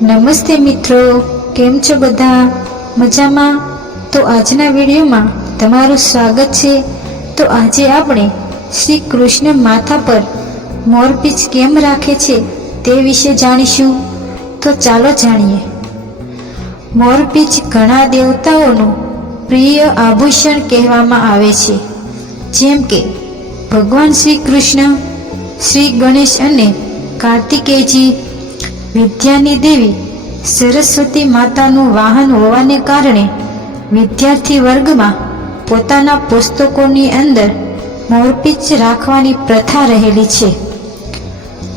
નમસ્તે મિત્રો, કેમ છો બધા? મજામાં? તો આજના વિડીયોમાં તમારું સ્વાગત છે। તો આજે આપણે શ્રી કૃષ્ણ માથા પર મોરપીંછ કેમ રાખે છે તે વિશે જાણીશું। તો ચાલો જાણીએ। મોરપીંછ ઘણા દેવતાઓનું પ્રિય આભૂષણ કહેવામાં આવે છે, જેમ કે ભગવાન શ્રી કૃષ્ણ, શ્રી ગણેશ અને કાર્તિકેયજી, વિદ્યાની દેવી સરસ્વતી માતાનું વાહન હોવાને કારણે વિદ્યાર્થી વર્ગમાં પોતાના પુસ્તકોની અંદર મોરપીંછ રાખવાની પ્રથા રહેલી છે।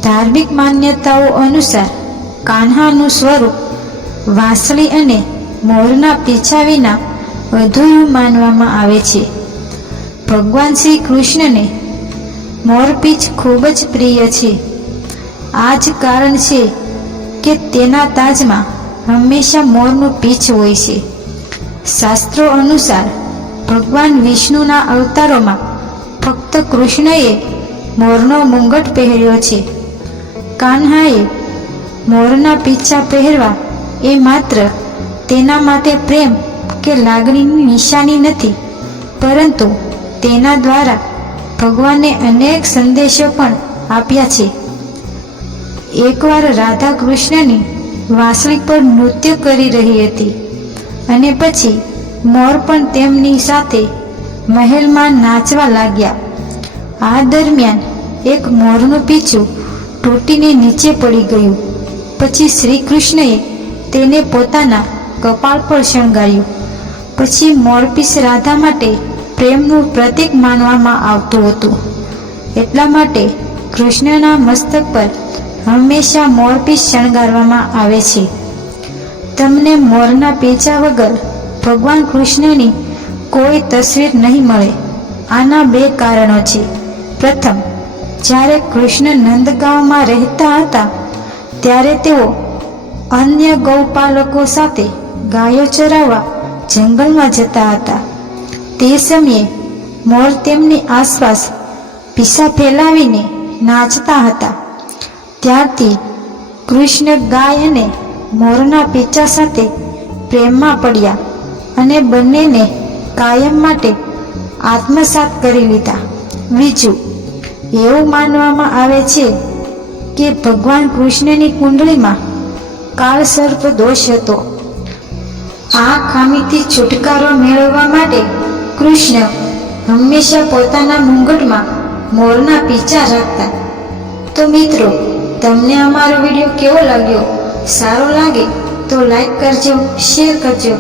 ધાર્મિક માન્યતાઓ અનુસાર કાન્હાનું સ્વરૂપ વાંસળી અને મોરના પીછા વિના અધૂરું માનવામાં આવે છે। ભગવાન શ્રી કૃષ્ણને મોરપીંછ ખૂબ જ પ્રિય છે। આ જ કારણ છે કે તેના તાજમાં હંમેશા મોરનું પીંછ હોય છે। શાસ્ત્રો અનુસાર ભગવાન વિષ્ણુના અવતારોમાં ફક્ત કૃષ્ણએ મોરનો મુંગટ પહેર્યો છે। કાન્હાએ મોરના પીછા પહેરવા એ માત્ર તેના માટે પ્રેમ કે લાગણીની નિશાની નથી, પરંતુ તેના દ્વારા ભગવાને અનેક સંદેશો પણ આપ્યા છે। એકવાર રાધા કૃષ્ણની વાંસળી પર નૃત્ય કરી રહી હતી અને પછી મોર પણ તેમની સાથે મહેલમાં નાચવા લાગ્યા। આ દરમિયાન એક મોરનું પીછું તૂટીને નીચે પડી ગયું। પછી શ્રી કૃષ્ણએ તેને પોતાના કપાળ પર શણગાર્યું। પછી મોરપીંછ રાધા માટે પ્રેમનું પ્રતીક માનવામાં આવતું હતું, એટલા માટે કૃષ્ણના મસ્તક પર હંમેશા મોરપીંછ શણગારવામાં આવે છે। તમને મોરના પીંછા વગર ભગવાન કૃષ્ણની કોઈ તસવીર નહીં મળે। આના બે કારણો છે। પ્રથમ, જ્યારે કૃષ્ણ નંદગાંવમાં રહેતા હતા ત્યારે તેઓ અન્ય ગૌપાલકો સાથે ગાયો ચરાવવા જંગલમાં જતા હતા। તે સમયે મોર તેમની આસપાસ પીછા ફેલાવીને નાચતા હતા। ત્યારથી કૃષ્ણ ગાય અને મોરના પીંછા સાથે પ્રેમમાં પડ્યા અને બંનેને કાયમ માટે આત્મસાત કરી લીધા। બીજું, એવું માનવામાં આવે છે કે ભગવાન કૃષ્ણની કુંડળીમાં કાળસર્પ દોષ હતો। આ ખામીથી છુટકારો મેળવવા માટે કૃષ્ણ હંમેશા પોતાના મુંગટમાં મોરના પીંછા રાખતા। તો મિત્રો, તમને અમારો વિડીયો કેવો લાગ્યો? સારો લાગે તો લાઈક કરજો, શેર કરજો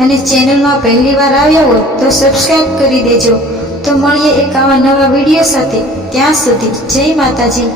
અને ચેનલમાં પહેલી વાર આવ્યા હોય તો સબસ્ક્રાઈબ કરી દેજો। તો મળીએ એક આવા નવા વિડીયો સાથે। ત્યાં સુધી જય માતાજી।